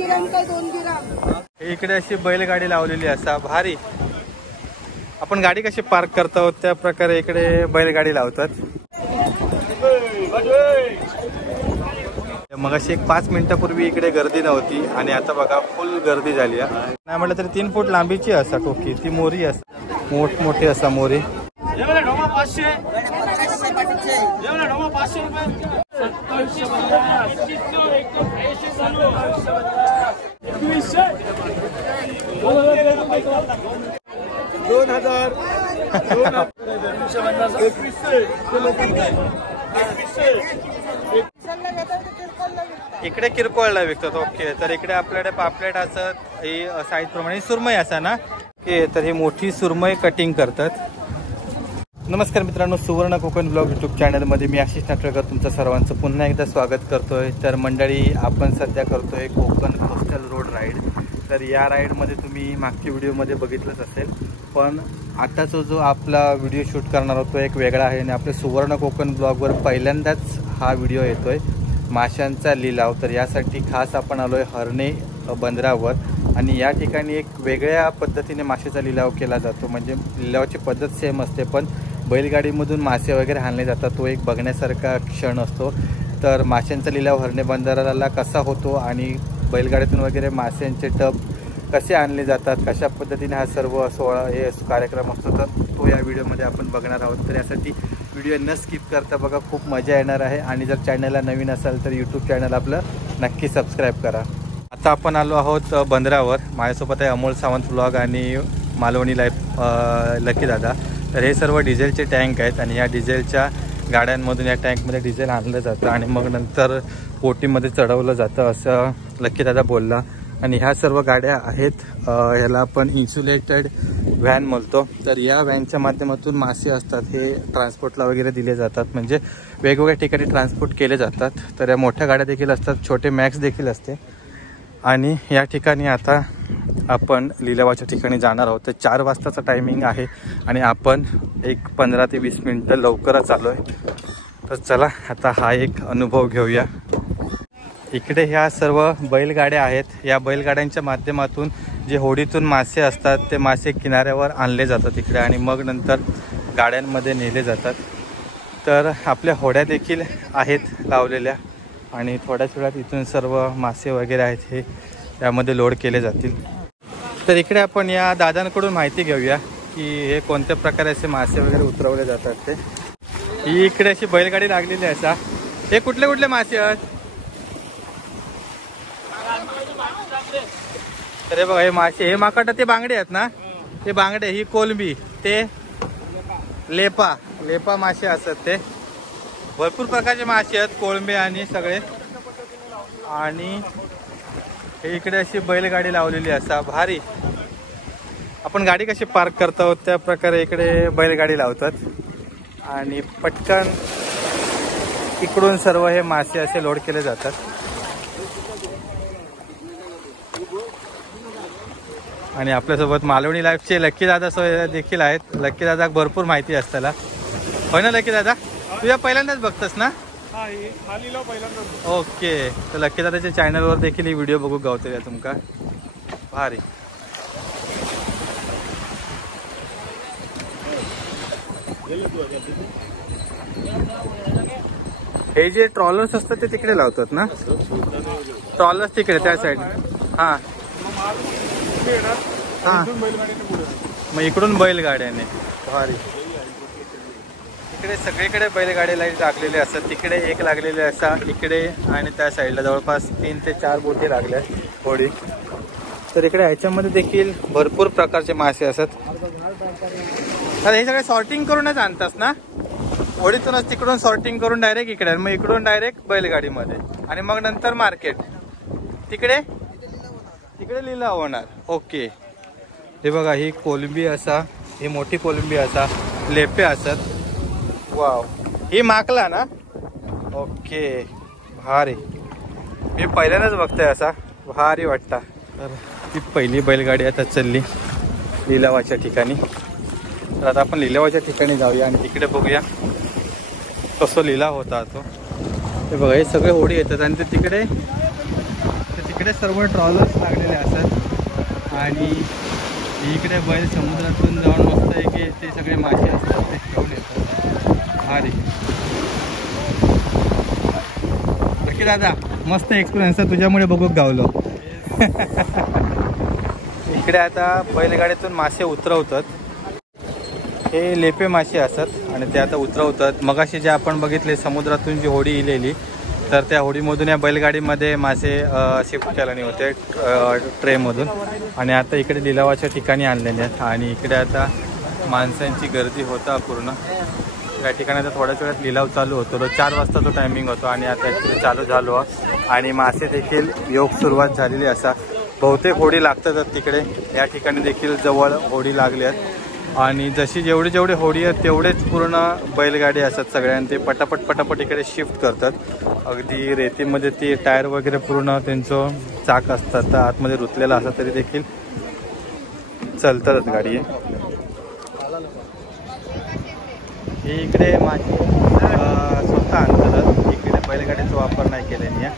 ग्राम का 2 ग्राम। इकडे अशी बैलगाडी लावलेली असा भारी। आपण गाडी कशी पार्क करतो त्या प्रकारे इकडे बैलगाडी लावतात। मग अशी एक 5 मिनिटापूर्वी इकडे गर्दी नव्हती आणि आता बघा फुल गर्दी झाली आहे। नाही म्हटलं तरी 3 फूट लांबीची असा टोकी, ती मोरी असा मोठमोठी असा मोरी। इकडे किरकोळला विकतात। ओके, तर इकडे आपल्याकडे पापलेट असत, ही साईज प्रमाणे सुरमई असा ना। ओके, तर ही मोठी सुरमई कटिंग करतात। नमस्कार मित्रांनो, सुवर्ण कोकण ब्लॉग यूट्यूब चॅनलमध्ये मी आशिष नाटळकर तुमचं सर्वांचं पुन्हा एकदा स्वागत करतोय। तर मंडळी, आपण सध्या करतोय कोकण कोस्टल रोड राईड। तर या राईडमध्ये तुम्ही मागच्या व्हिडिओमध्ये बघितलंच असेल, पण आताचा जो आपला व्हिडिओ शूट करणार होतो एक वेगळा आहे आणि आपल्या सुवर्ण कोकण ब्लॉगवर पहिल्यांदाच हा व्हिडिओ येतोय, माशांचा लिलाव। तर यासाठी खास आपण आलोय हरणे बंदरावर आणि या ठिकाणी एक वेगळ्या पद्धतीने माशाचा लिलाव केला जातो। म्हणजे लिलावाची पद्धत सेम असते, पण बैलगाडीमधून मासे वगैरे आणले जातात, तो एक बघण्यासारखा क्षण असतो। तर माशांचा लिलाव हरणे बंदराला कसा होतो आणि बैलगाडीतून वगैरे माशांचे टब कसे आणले जातात, कशा पद्धतीने हा सर्व सोहळा हे कार्यक्रम असतो, तर तो या व्हिडिओमध्ये आपण बघणार आहोत। तर यासाठी व्हिडिओ न स्किप करता बघा, खूप मजा येणार आहे। आणि जर चॅनलला नवीन असाल तर यूट्यूब चॅनल आपलं नक्की सबस्क्राईब करा। आता आपण आलो आहोत बंदरावर, माझ्यासोबत आहे अमोल सावंत ब्लॉग आणि मालवणी लाईफ लकी दादा। तर हे सर्व डिझेलचे टँक आहेत आणि या डिझेलच्या गाड्यांमधून या टँकमध्ये डिझेल आणलं जातं आणि मग नंतर बोटीमध्ये चढवलं जातं असं लकी दादा बोलला। आणि ह्या सर्व गाड्या आहेत, ह्याला आपण इन्सुलेटेड व्हॅन म्हणतो। तर या व्हॅनच्या माध्यमातून मासे असतात हे ट्रान्सपोर्टला वगैरे दिले जातात, म्हणजे वेगवेगळ्या ठिकाणी ट्रान्सपोर्ट केले जातात। तर या मोठ्या गाड्या देखील असतात, छोटे मॅक्स देखील असते। आणि या ठिकाणी आता आपण लिलावाच्या ठिकाणी जाणार आहोत। तर 4 वाजताचा टायमिंग आहे आणि आपण एक 15 ते 20 मिनटं लवकरच आलो आहे। तर चला आता हा एक अनुभव घेऊया। इकडे ह्या सर्व बैलगाड्या आहेत, या बैलगाड्यांच्या माध्यमातून जे होडीतून मासे असतात ते मासे किनाऱ्यावर आणले जातात इकडे आणि मग नंतर गाड्यांमध्ये नेले जातात। तर आपल्या होड्या देखील आहेत लावलेल्या आणि थोड्याच वेळात इथून सर्व मासे वगैरे आहेत हे यामध्ये लोड केले जातील। तर इकडे आपण या दादांकडून माहिती घेऊया की हे कोणत्या प्रकारे असे मासे वगैरे उतरवले जातात ते। ही इकडे अशी बैलगाडी लागलेली आहे असा। हे कुठले कुठले मासे आहेत? अरे बघा, हे मासे, हे माकाटा ते बांगडे आहेत ना, ते बांगडे, ही कोलंबी, ते लेपा मासे असतात। ते भरपूर प्रकारचे मासे आहेत, कोळंबे आणि सगळे। आणि हे इकडे अशी बैलगाडी लावलेली असा भारी। आपण गाडी कशी पार्क करतो त्या प्रकारे इकडे बैलगाडी लावतात आणि पटकन इकडून सर्व हे मासे असे लोड केले जातात। आणि आपल्यासोबत मालवणी लाईफचे लकी दादा देखील आहेत। लकी दादा भरपूर माहिती असताना, होय ना लकी दादा? तुझ्या पहिल्यांदाच बघतस ना? ओके, तर लकी दादाच्या चॅनलवर देखील ही व्हिडिओ बघू गावतोय तुमका भारी। हे जे ट्रॉलर्स असतात ते तिकडे लावतात ना, ट्रॉलर्स तिकडे त्या साईड। हां हां, मग इकडून बैलगाड्याने भारी। इकडे सगळीकडे बैलगाडी लाईट लागलेले असतात, तिकडे एक लागलेले असा इकडे आणि त्या साईडला जवळपास 3 ते 4 बोटी लागल्या होडी। तर इकडे ह्याच्यामध्ये देखील भरपूर प्रकारचे मासे असतात। तर हे सगळे सॉर्टिंग करूनच आणतात ना, होडीतूनच तिकडून सॉर्टिंग करून डायरेक्ट इकडे, मग इकडून डायरेक्ट बैलगाडीमध्ये आणि मग नंतर मार्केट तिकडे लिलाव होणार। ओके, हे बघा, ही कोलंबी असा, ही मोठी कोलंबी असा, लेपे असतात। वाव, ही माकला ना? ओके, भारी। मी पहिल्यांदाच बघतोय असा, भारी वाटता। तर ती पहिली बैलगाडी आता चालली लिलावाच्या ठिकाणी। तर आता आपण लिलावाच्या ठिकाणी जाऊया आणि तिकडे बघूया कसं लिलाव होता तो। हे बघा, हे सगळे होडी येतात आणि ते तिकडे इकडे सर्व ट्रॉलर्स लागलेले असतात आणि इकडे बैल समुद्रातून जाऊन मस्त आहे की ते सगळे मासे असतात ते घेऊन येतात. अरे बाकी दादा मस्त एक्सपिरियन्स आहे तुझ्यामुळे बघूक गावलो. इकडे आता बैलगाडीतून मासे उतरवतात. हे लेपे मासे असतात आणि ते आता उतरवतात. मगाशी जे आपण बघितले समुद्रातून जी होडी इलेली तर त्या होडीमधून या बैलगाडीमध्ये मासे शिफ्ट केल्याने होते ट्रेमधून आणि आता इकडे लिलावाच्या ठिकाणी आणलेले आहेत. आणि इकडे आता माणसांची गर्दी होता पूर्ण. या ठिकाणी आता थोड्याच वेळात लिलाव चालू होतो. 4 वाजता तो टायमिंग होतो आणि आता ॲक्च्युली चालू झालो आणि मासे देखील योग सुरुवात झालेली असा. बहुतेक होडी लागतात तिकडे. या ठिकाणी देखील जवळ होडी लागली आहेत आणि जशी जेवढे होडी आहेत तेवढेच पूर्ण बैलगाडी असतात सगळ्यांनी. ते पटापट इकडे शिफ्ट करतात. अगदी रेतीमध्ये ती टायर वगैरे पूर्ण त्यांचं चाक असतात तर आतमध्ये रुतलेलं असतात तरी देखील चालतातच गाडी. हे इकडे माझे स्वतः आणतात. इकडे बैलगाडीचा वापर नाही केल्याने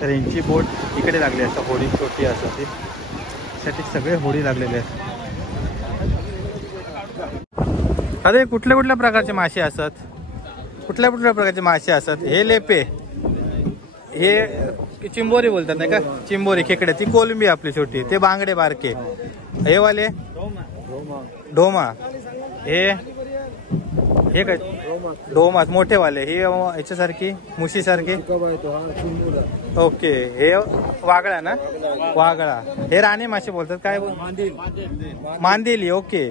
तर यांची बोट इकडे लागली असतात. होडी छोटी असतात ती त्यासाठी सगळे होडी लागलेले आहेत. अरे कुठल्या प्रकारचे मासे असतात? कुठल्या प्रकारचे मासे असतात? हे लेपे, हे चिंबोरी बोलतात नाही का? चिंबोरी खेकडे, ती कोलंबी आपली छोटी, ते बांगडे बारके, हे वाले ढोमा, हे काय ढोमास मोठे वाले, हे याच्यासारखी मुशीसारखी. ओके हे वागळा ना? वागळा. हे राणे मासे बोलतात काय? मांदेली. ओके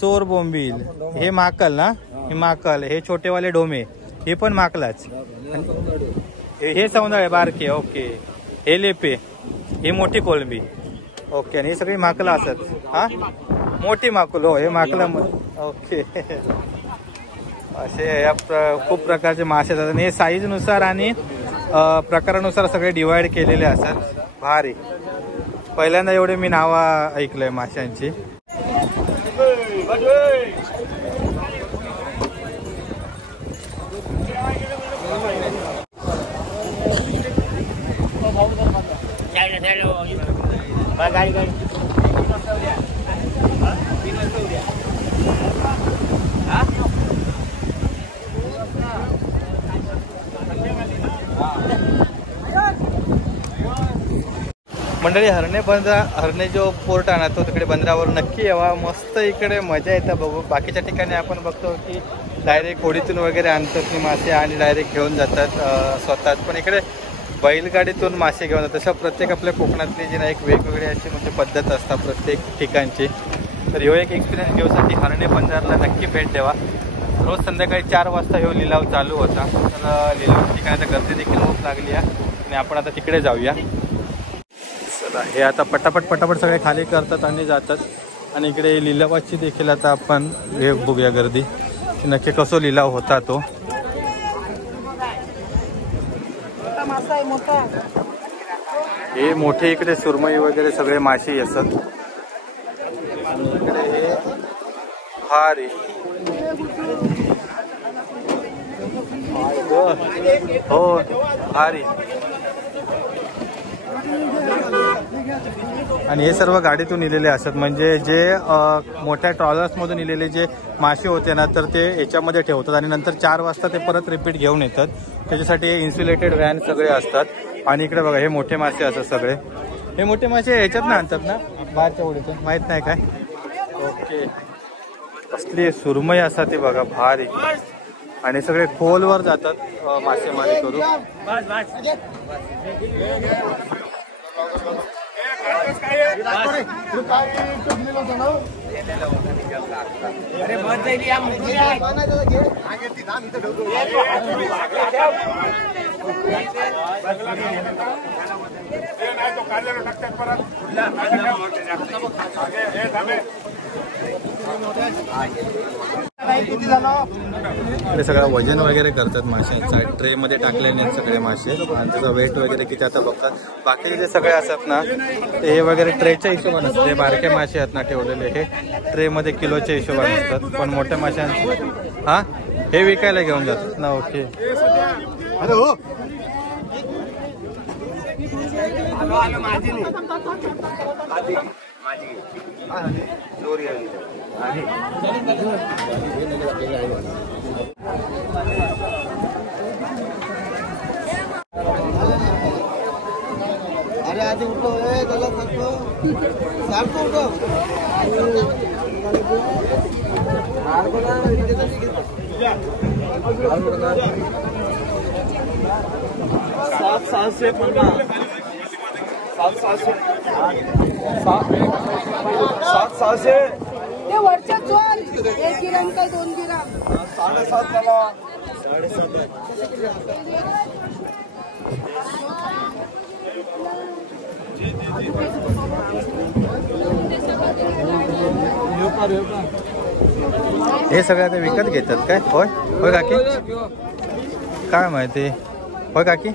चोर बोंबील. हे माकल ना? हे माकल. हे छोटेवाले डोमे हे पण माकलाच. हे सौंदळे बारके. ओके हे लेपे, हे मोठी कोलंबी. ओके आणि हे सगळी माकलं असतात. हा मोठी माकुल. हो हे माकला. ओके असे या खूप प्रकारचे मासे असतात आणि हे साईजनुसार आणि प्रकारानुसार सगळे डिवाइड केलेले असतात. भारी. पहिल्यांदा एवढे मी नावं ऐकलंय माशांची. मंडळी हरणे जो पोर्ट आहे ना तो तिकडे बंदरावर नक्की यावा. मस्त इकडे मजा येते बघू. बाकीच्या ठिकाणी आपण बघतो की डायरेक्ट होडीतून वगैरे आणतात ती मासे आणि डायरेक्ट घेऊन जातात स्वतःच. पण इकडे बैलगाडीतून मासे घेऊन जातात. तसं प्रत्येक आपल्या कोकणातली जी ना एक वेगवेगळी अशी म्हणजे पद्धत असतात प्रत्येक ठिकाणची. तर ह्यो एक एक्सपिरियन्स घेऊसाठी हरणे बंदरला नक्की भेट द्यावा. रोज संध्याकाळी 4 वाजता ह्यो लिलाव चालू होता. तर लिलाव ठिकाणी आता गर्दी देखील खूप लागली आहे आणि आपण आता तिकडे जाऊया. चला हे आता पटापट सगळे खाली करतात आणि जातात. आणि इकडे लिलावाची देखील आता आपण हे बघूया गर्दी नक्की कसं लिलाव होता तो. हे मोठे इकडे सुरमई वगैरे सगळे मासे असतात. इकडे हे भारी. हो भारी. आणि हे सर्व गाडीतून इलेले असतात. म्हणजे जे मोठ्या ट्रॉलर्समधून इलेले जे मासे होते ना तर ते याच्यामध्ये ठेवतात आणि नंतर 4 वाजता ते परत रिपीट घेऊन येतात. त्याच्यासाठी इन्सुलेटेड व्हॅन सगळे असतात. आणि इकडे बघा हे मोठे मासे असतात सगळे. हे मोठे मासे ह्याच्यात ना आणतात ना बाहेरच्या होडीतून माहित नाही काय. ओके कसली सुरमई असतात ते बघा भारी. आणि सगळे खोलवर जातात मासेमारी करून. इकडे सगळं वजन वगैरे करतात माशांचा. ट्रे मध्ये टाकलेले सगळे मासे आणि त्याचा वेट वगैरे किती आता बघतात. बाकीचे जे सगळे असतात ना ते हे वगैरे ट्रेच्या हिशोबाने असतात. बारके मासे आहेत ना ठेवलेले हे ट्रे मध्ये किलोच्या हिशोबाने असतात. पण मोठ्या माशांचे हा हे विकायला घेऊन जातात ना. ओके अरे हो अरे आधी उठो त्याला सारखं उठो 700 ते वरच्या चोल 1 गिराम काय 2 गिराम 7.5 झाला हे सगळं आता विकत घेतात काय? होय होय काकी, काय माहिती होय काकी,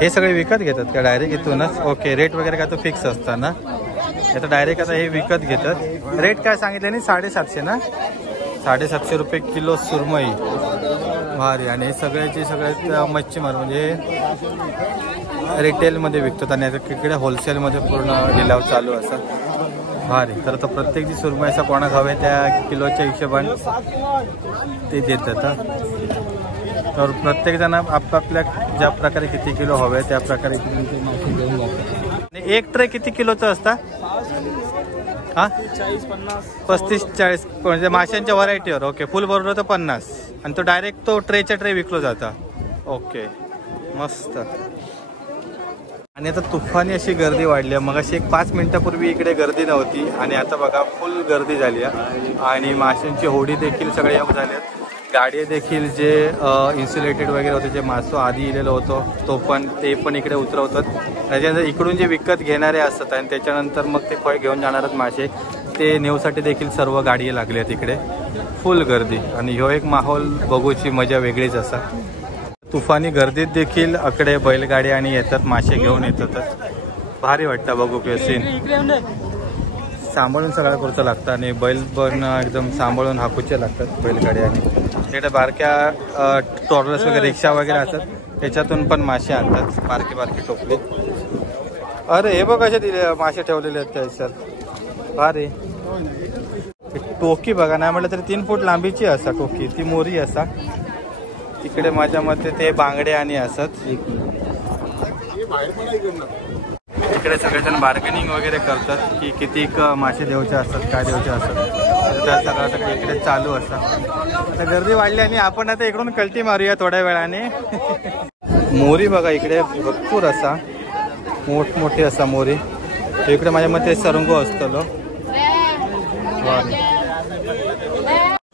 हे सगळे विकत घेतात का डायरेक्ट इथूनच? ओके, रेट वगैरे काय तो फिक्स असतं ना? आता डायरेक्ट आता हे विकत घेतात. रेट काय सांगितले नाही? 750 ना? 750 रुपये किलो सुरमई. भारी. आणि हे सगळ्याचे सगळ्यात मच्छीमार म्हणजे रिटेलमध्ये विकतात आणि आता इकडे होलसेलमध्ये पूर्ण लिलाव चालू असं. भारी. तर आता प्रत्येक जी सुरमई असा कोणाक हवे त्या किलोच्या हिशोबाने ते देतात. तर प्रत्येकजण आपापल्या ज्या प्रकारे किती किलो हवे त्या प्रकारे घेऊन जातात. एक ट्रे किती किलोचा असता? हा 35-40 म्हणजे माशांच्या व्हरायटीवर. ओके, फुल बरोबर तर 50 आणि तो डायरेक्ट तो ट्रेच्या ट्रे विकलो जाता. ओके, मस्त. आणि आता तुफानी अशी गर्दी वाढली आहे. मग अशी एक 5 मिनिटापूर्वी इकडे गर्दी नव्हती आणि आता बघा फुल गर्दी झाली आहे. आणि माशांची होडी देखील सगळे येऊ झाले आहेत. गाडी देखील जे इन्सुलेटेड वगैरे होते, जे मासो आधी इलेलो होतो ते पण इकडे उतरवतात. त्याच्यानंतर इकडून जे विकत घेणारे असतात आणि त्याच्यानंतर मग ते फळ घेऊन जाणारच मासे ते नेऊसाठी देखील सर्व गाडी लागली आहेत इकडे. फुल गर्दी आणि ह्यो एक माहोल बघूची मजा वेगळीच असा. तुफानी गर्दीत देखील अकडे बैलगाडी आणि येतात, मासे घेऊन येतातच. भारी वाटतं बघू की सीन. सांभाळून सगळं करूचं लागतं आणि बैल पण एकदम सांभाळून हाकूचे लागतात बैलगाडी. आणि तिकडे बारक्या टॉर्लर्स वगैरे रिक्षा वगैरे असतात त्याच्यातून पण मासे आणतात, बारकी टोपली. अरे हे बघ कशा दिले मासे ठेवलेले आहेत त्या सर. भारी. टोकी बघा, नाही म्हटलं तरी 3 फूट लांबीची असा टोकी, ती मोरी असा. तिकडे माझ्या मते ते बांगडे आणि असत. इकडे सगळेजण बार्गेनिंग वगैरे करतात की किती मासे द्यायचे असतात, काय द्यायचे असतात. त्या सगळं इकडे चालू असतात. आता गर्दी वाढली आणि आपण आता इकडून कल्टी मारूया थोड्या वेळाने. मोरी बघा इकडे भरपूर असा मोठमोठी असा मोरी. इकडे माझ्या मते सरंगो असतो.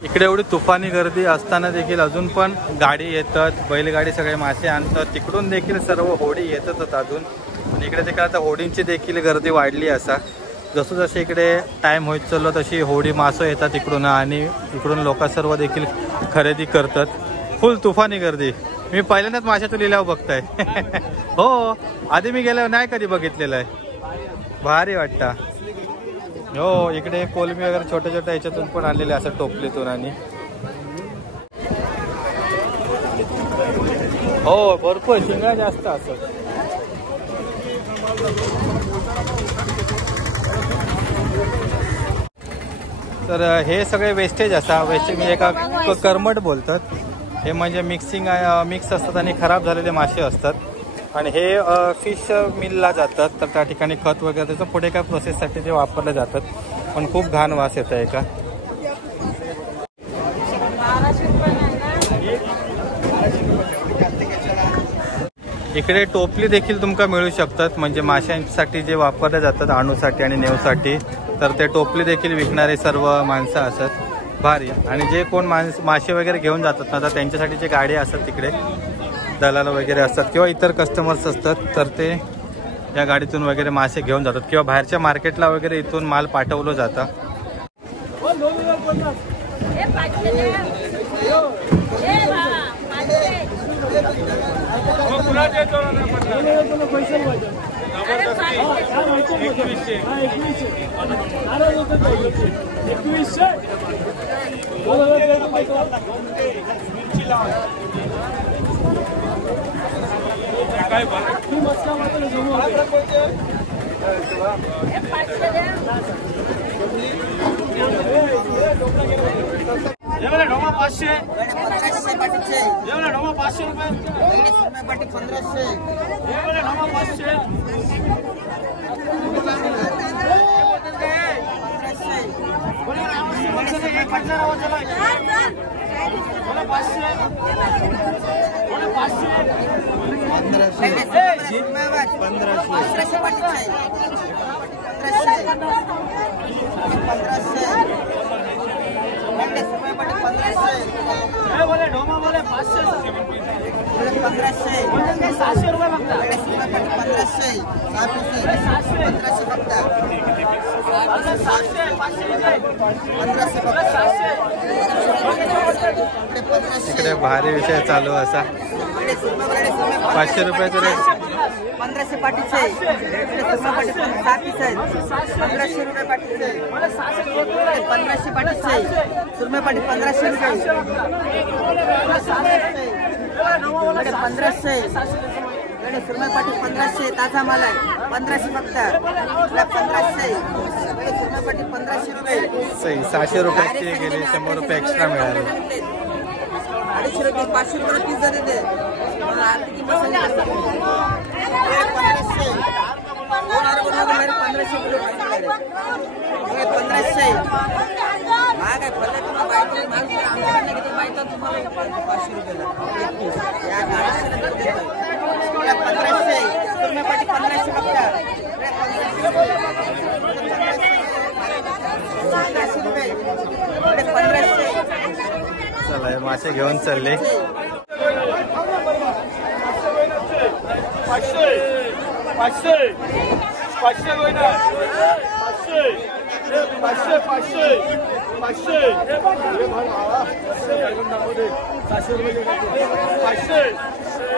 इकडे एवढी तुफानी गर्दी असताना देखील अजून पण गाडी येतात, बैलगाडी सगळे मासे आणतात. तिकडून देखील सर्व होडी येतातच अजून. आणि इकडे देखील आता होडींची देखील गर्दी वाढली असा. जसं जसे इकडे टाईम होत चाललो तशी होडी मासं येतात इकडून आणि इकडून लोक सर्व देखील खरेदी करतात. फुल तुफानी गर्दी. मी पहिल्यांदाच माशाचा लिलाव बघताय. हो, आधी मी गेल्यावर नाही कधी बघितलेलं आहे. भारी वाटतं. हो, इकडे कोलंबी वगैरे छोट्या छोट्या ह्याच्यातून पण आणलेले असं टोपलीतून. आणि हो भरपूर शिंगळा जास्त असत. तर हे सगळे वेस्टेज असा. वेस्टेज म्हणजे एका कर्मट बोलतात. हे म्हणजे मिक्स असतात आणि खराब झालेले मासे असतात. आणि हे फिश मिलला जातात. तर त्या ठिकाणी खत वगैरे त्याचं पुढे काय प्रोसेससाठी ते वापरले जातात. पण खूप घाण वास येत आहे का. इकडे टोपली देखील तुमका मिळू शकतात, म्हणजे माशांसाठी जे वापरले जातात आणूसाठी आणि नेऊसाठी. तर ते टोपली देखील विकणारे सर्व माणसं असतात. भारी. आणि जे कोण मासे वगैरे घेऊन जातात ना, तर त्यांच्यासाठी जे गाडी असतात तिकडे दलाल वगैरे असतात किंवा इतर कस्टमर्स असतात, तर ते या गाडीतून वगैरे मासे घेऊन जातात किंवा बाहेरच्या मार्केटला वगैरे इथून माल पाठवलं जातं. ढोमा 500 ढोमा 500 रुपये पाटी 1500 ढोमा 500 बोले ढोमा बोले 500 1500 700 रुपये मागता 1500 इकडे भारी विषय चालू असा 500 रुपयाचं रेट 1500 पाटीचे 1500 रुपये पाटीचे 1500 पाटीचे सुरमे पाटी 1500 रुपये 1500 सुरमे पाटी 1500 ताजा माल आहे 1500 फक्त 1500 सुरमे पाटी 1500 रुपये सही 600 रुपयाची गेली 100 रुपये एक्स्ट्रा मिळाले 250 रुपये 500 रुपये पिझ्झा देते आर्थिक 1500 किलो 1500 महाग आहे फरक तुम्हाला आमच्याकडनं किती माहिती तुम्हाला 500 रुपयाला या 1500 तुम्ही पाठी 1500 फक्त 1500 रुपये 1500 चला हे मासे घेऊन चालले 500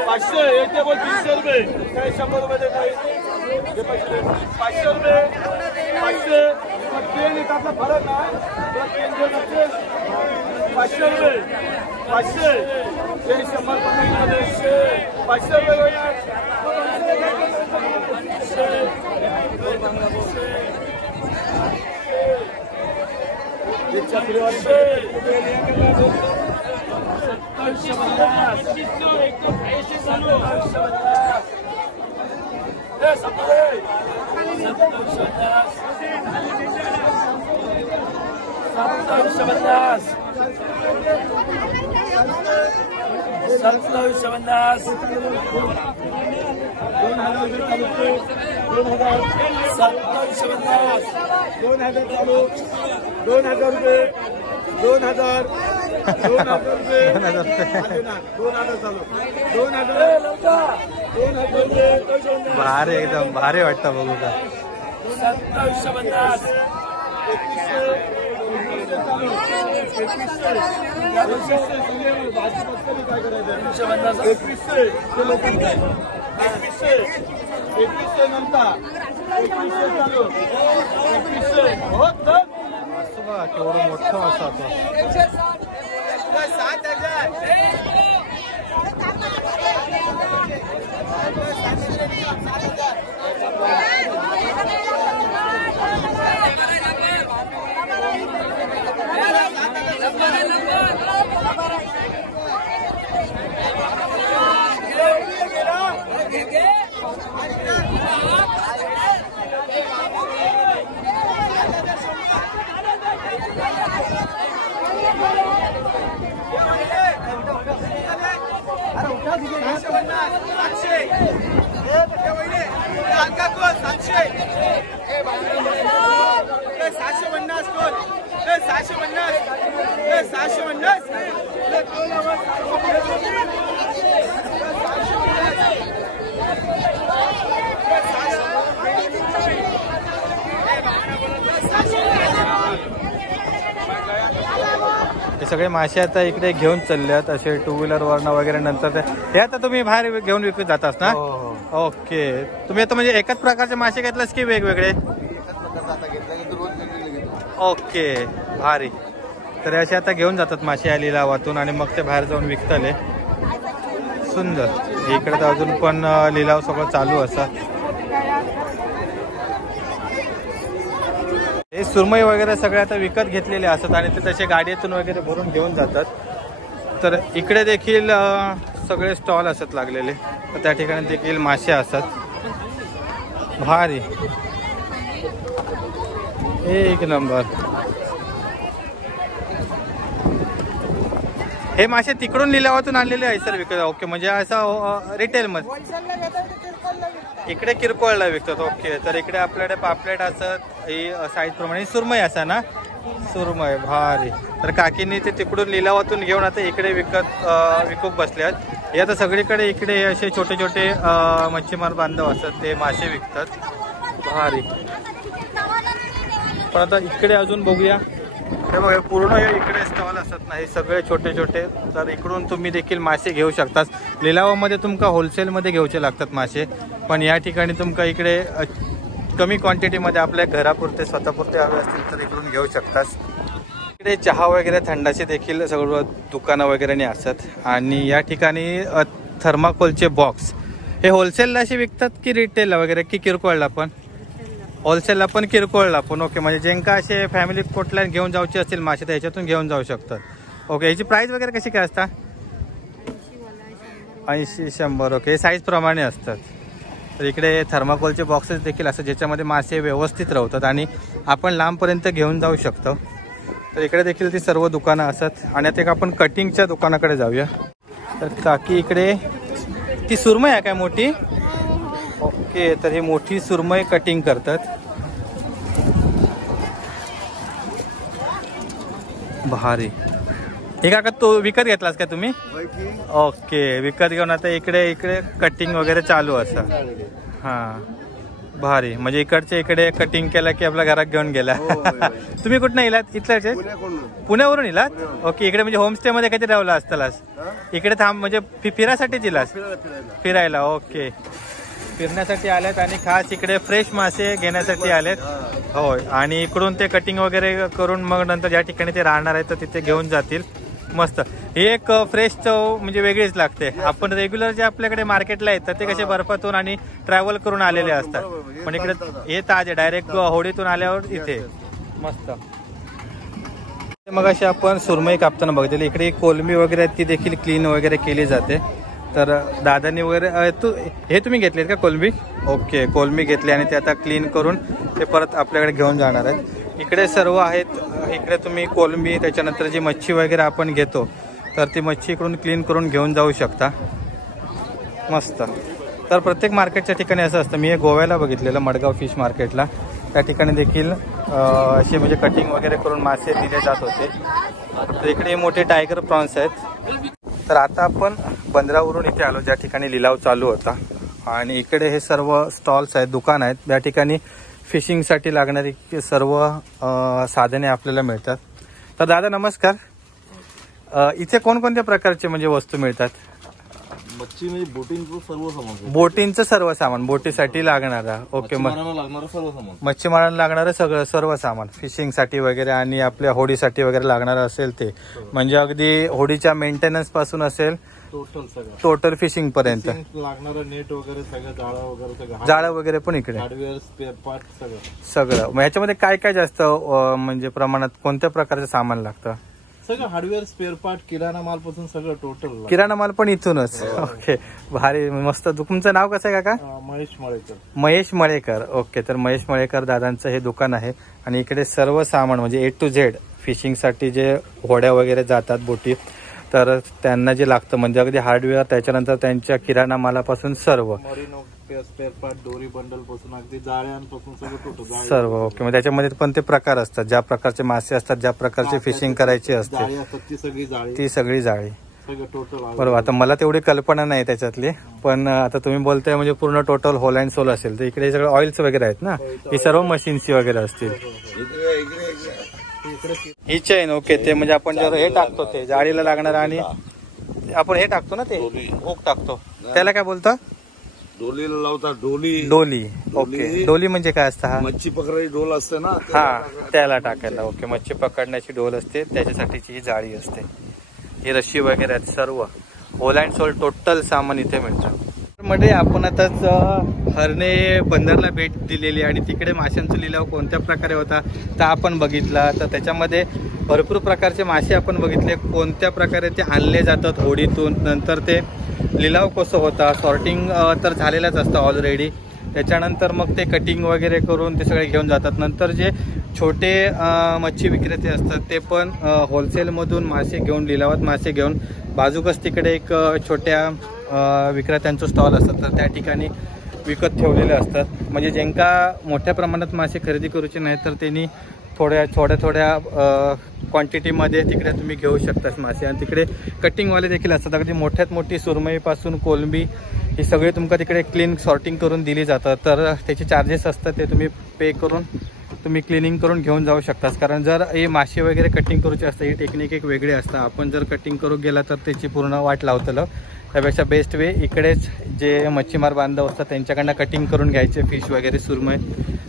500 येते बोल 300 रुपये काय 100 रुपये देत आहे 500 रुपये 500 ट्रेन एक आपला फरक आहे 500 रुपये 500 ते 100 मध्ये 500 रुपये भारी एकदम भारी वाटतं बघू का 2100 नंतर 2100 चालू 2100 केवढं मोठं असा तो 700 सगळे मासे आता इकडे घेऊन चाललेत असे 2 व्हीलर वरनं वगैरे नंतर हे आता तुम्ही बाहेर घेऊन विकत जातास ना ओके तुम्ही आता म्हणजे एकाच प्रकारचे मासे घेतलास की वेगवेगळे ओके भारी तर असे आता घेऊन जातात मासे या लिलावातून आणि मग ते बाहेर जाऊन विकतले सुंदर इकडे तर अजून पण लिलाव सगळं चालू असतात हे सुरमई वगैरे सगळे आता विकत घेतलेले असतात आणि ते तसे गाडीतून वगैरे भरून घेऊन जातात. तर इकडे देखील सगळे स्टॉल असत लागलेले, तर त्या ठिकाणी देखील मासे असतात. भारी, एक नंबर. हे मासे तिकडून लिलावातून आणलेले आहे सर विकत. ओके, म्हणजे असं रिटेल मध्ये इकडे किरकोळला विकतात. ओके, तर इकडे आपल्याकडे पापलेट असत ही साईज प्रमाणे. सुरमई असा ना, सुरमई भारी. तर काकींनी ते तिकडून लिलावातून घेऊन आता इकडे विकूक बसले आहेत. हे आता सगळीकडे इकडे असे छोटे छोटे मच्छीमार बांधव असतात, ते मासे विकतात. भारी. पण आता इकडे अजून बघूया. हे बघा, पूर्ण हे इकडे स्टॉल असतात ना, हे सगळे छोटे छोटे. तर इकडून तुम्ही देखील मासे घेऊ शकतात. लिलावामध्ये तुमका होलसेलमध्ये घेऊचे लागतात मासे, पण या ठिकाणी तुमका इकडे कमी क्वांटिटीमध्ये आपल्या घरापुरते स्वतःपुरते हवे असतील तर इकडून घेऊ शकतात. इकडे चहा वगैरे थंडाचे देखील सगळं दुकानं वगैरे असतात. आणि या ठिकाणी थर्माकोलचे बॉक्स हे होलसेलला असे विकतात की रिटेलला वगैरे की किरकोळला पण? होलसेलला पण किरकोळला पण. ओके, म्हणजे ज्यांका असे फॅमिली कुठल्या घेऊन जाऊचे असतील मासे तर ह्याच्यातून घेऊन जाऊ शकतात. ओके, याची प्राईस वगैरे कशी काय असतात? 80-100. ओके, साईज प्रमाणे असतात. तर इकडे थर्माकोलचे बॉक्सेस देखील असतात ज्याच्यामध्ये मासे व्यवस्थित राहतात आणि आपण लांबपर्यंत घेऊन जाऊ शकतो. तर इकडे देखील ती सर्व दुकानं असतात. आणि आता एक आपण कटिंगच्या दुकानाकडे जाऊया. तर काकी इकडे ती सुरमई आहे काय मोठी? ओके, तर ही मोठी सुरमई कटिंग करतात. भारी. हे काका तो विकत घेतलास का तुम्ही? ओके, विकत घेऊन आता इकडे इकडे कटिंग वगैरे चालू असं. हां, भारी. म्हणजे इकडच्या इकडे कटिंग केला की आपल्या घरात घेऊन गेला. तुम्ही कुठनं इलात? इथल्याच पुण्यावरून इलात? ओके, इकडे म्हणजे होमस्टे मध्ये काहीतरी राहिला असतालास इकडे थांब, म्हणजे फिरासाठीच इलास? फिरायला. ओके, फिरण्यासाठी आलेत आणि खास इकडे फ्रेश मासे घेण्यासाठी आलेत. होय, आणि इकडून ते कटिंग वगैरे करून मग नंतर ज्या ठिकाणी ते राहणार आहे तर तिथे घेऊन जातील. मस्त. ही एक फ्रेश चव म्हणजे वेगळीच लागते. आपण रेग्युलर जे आपल्याकडे मार्केटला येतात ते कसे बर्फातून आणि ट्रॅव्हल करून आलेले असतात, पण इकडे हे ताजे डायरेक्ट होडीतून आल्यावर इथे मस्त. मग अशी आपण सुरमई कापताना बघितली. इकडे कोलंबी वगैरे ती देखील क्लीन वगैरे केली जाते. तर दादांनी वगैरे हे तुम्ही घेतलेत का कोलंबी? ओके, कोलंबी घेतली आणि ते आता क्लीन करून ते परत आपल्याकडे घेऊन जाणार आहेत. इकडे सर्व आहेत. इकडे तुम्ही कोलंबी, त्याच्यानंतर जी मच्छी वगैरे आपण घेतो तर ती मच्छी इकडून क्लीन करून घेऊन जाऊ शकता. मस्त. तर प्रत्येक मार्केटच्या ठिकाणी असं असतं. मी हे गोव्याला बघितलेलं, मडगाव फिश मार्केटला. त्या ठिकाणी देखील असे म्हणजे कटिंग वगैरे करून मासे दिले जात होते. तर इकडे मोठे टायगर प्रॉन्स आहेत. तर आता आपण बंदरावरून इथे आलो ज्या ठिकाणी लिलाव चालू होता. आणि इकडे हे सर्व स्टॉल्स आहेत, दुकान आहेत, त्या ठिकाणी फिशिंगसाठी लागणारी सर्व साधने आपल्याला मिळतात. तर दादा नमस्कार. इथे कोणकोणत्या प्रकारचे म्हणजे वस्तू मिळतात? मच्छी म्हणजे बोटिंगचं सर्व सामान. बोटिंगचं सर्व सामान, बोटीसाठी लागणारा. ओके, लागणारं सर्व सामान, मच्छीमारांना लागणारं सगळं सर्व सामान फिशिंगसाठी वगैरे आणि आपल्या होडीसाठी वगैरे लागणारं असेल ते, म्हणजे अगदी होडीच्या मेंटेनन्स पासून असेल टोटल फिशिंग पर्यंत लागणारं नेट वगैरे सगळं, जाळं वगैरे पण इकडे हार्डवेअर, स्पेअर पार्ट सगळं. मग ह्याच्यामध्ये काय काय जास्त म्हणजे प्रमाणात कोणत्या प्रकारचं सामान लागतं? सगळं हार्डवेअर, स्पेअर पार्ट, किराणा माल पासून सगळं टोटल. किराणा माल पण इथूनच? ओके, भारी, मस्त. तुमचं नाव कसं आहे काका? महेश मळेकर. महेश मळेकर. ओके, तर महेश मळेकर दादांचं हे दुकान आहे. आणि इकडे सर्व सामान म्हणजे A to Z फिशिंगसाठी जे होड्या वगैरे जातात बोटी, तर त्यांना जे लागतं म्हणजे अगदी हार्डवेअर, त्याच्यानंतर त्यांच्या किराणा मालापासून सर्व स्पेअर पार्ट, दोरी बंडल पासून अगदी जाळ्यांपासून सगळं टोटल सर्व. ओके, मग त्याच्यामध्ये पण ते प्रकार असतात, ज्या प्रकारचे मासे असतात, ज्या प्रकारची फिशिंग करायची असते ती सगळी जाळी टोटल. बरोबर. आता मला तेवढी कल्पना नाही त्याच्यातली, पण आता तुम्ही बोलताय म्हणजे पूर्ण टोटल होल अँड सोल असेल. तर इकडे सगळं ऑइल्स वगैरे आहेत ना, ही सर्व मशीन्स वगैरे असतील. ही चेन. ओके, ते म्हणजे आपण जर हे टाकतो ते जाळीला लागणार आणि आपण हे टाकतो ना, ते हुक टाकतो, त्याला काय बोलतो? डोलीला लावतात. डोली. ओके, डोली म्हणजे काय असतं? हा मच्छी पकडायची डोल असते ना, हा, त्याला टाकायला. ओके, मच्छी पकडण्याची डोल असते, त्याच्यासाठीची ही जाळी असते. ही रशी वगैरे आहेत सर्व. होल अँड सोल टोटल सामान इथे मिळतं. मध्ये आपण आताच हरणे बंदरला भेट दिलेली आणि तिकडे माशांचा लिलाव कोणत्या प्रकारे होता तर आपण बघितला. तर त्याच्यामध्ये भरपूर प्रकारचे मासे आपण बघितले, कोणत्या प्रकारे ते आणले जातात होडीतून, नंतर ते लिलाव कसं होता, सॉर्टिंग तर झालेलाच असतं ऑलरेडी, त्याच्यानंतर मग ते कटिंग वगैरे करून ते सगळे घेऊन जातात. नंतर जे छोटे मच्छी विक्रेते असतात ते पण होलसेलमधून मासे घेऊन, लिलावात मासे घेऊन बाजूकच तिकडे एक छोट्या विक्रेत्यांचं स्टॉल असतात तर त्या ठिकाणी विकत ठेवलेले असतात. म्हणजे ज्यांका मोठ्या प्रमाणात मासे खरेदी करूचे नाही तर त्यांनी थोड्या क्वांटिटीमध्ये तिकडे तुम्ही घेऊ शकता मासे. आणि तिकडे कटिंगवाले देखील असतात. अगदी मोठ्यात मोठी सुरमईपासून कोलंबी ही सगळी तुमका तिकडे क्लीन सॉर्टिंग करून दिली जातात. तर त्याचे चार्जेस असतात ते तुम्ही पे करून तुम्ही क्लिनिंग करून घेऊन जाऊ शकता. कारण जर हे मासे वगैरे कटिंग करूचे असतं ही टेक्निक एक वेगळी असतं. आपण जर कटिंग करू गेला तर त्याची पूर्ण वाट लावतलं. त्यापेक्षा बेस्ट वे इकडेच जे मच्छीमार बांधव असतात त्यांच्याकडनं कटिंग करून घ्यायचे फिश वगैरे, सुरमई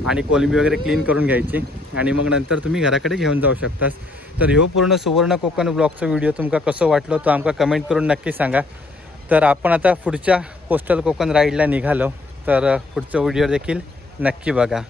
आणि कोलंबी वगैरे क्लीन करून घ्यायची आणि मग नंतर तुम्ही घराकडे घेऊन जाऊ शकता. तर ह्यो पूर्ण सुवर्ण कोकण ब्लॉगचा व्हिडिओ तुमका कसं वाटलो तो आमका कमेंट करून नक्की सांगा. तर आपण आता पुढच्या कोस्टल कोकण राईडला निघालो, तर पुढचा व्हिडिओ देखील नक्की बघा.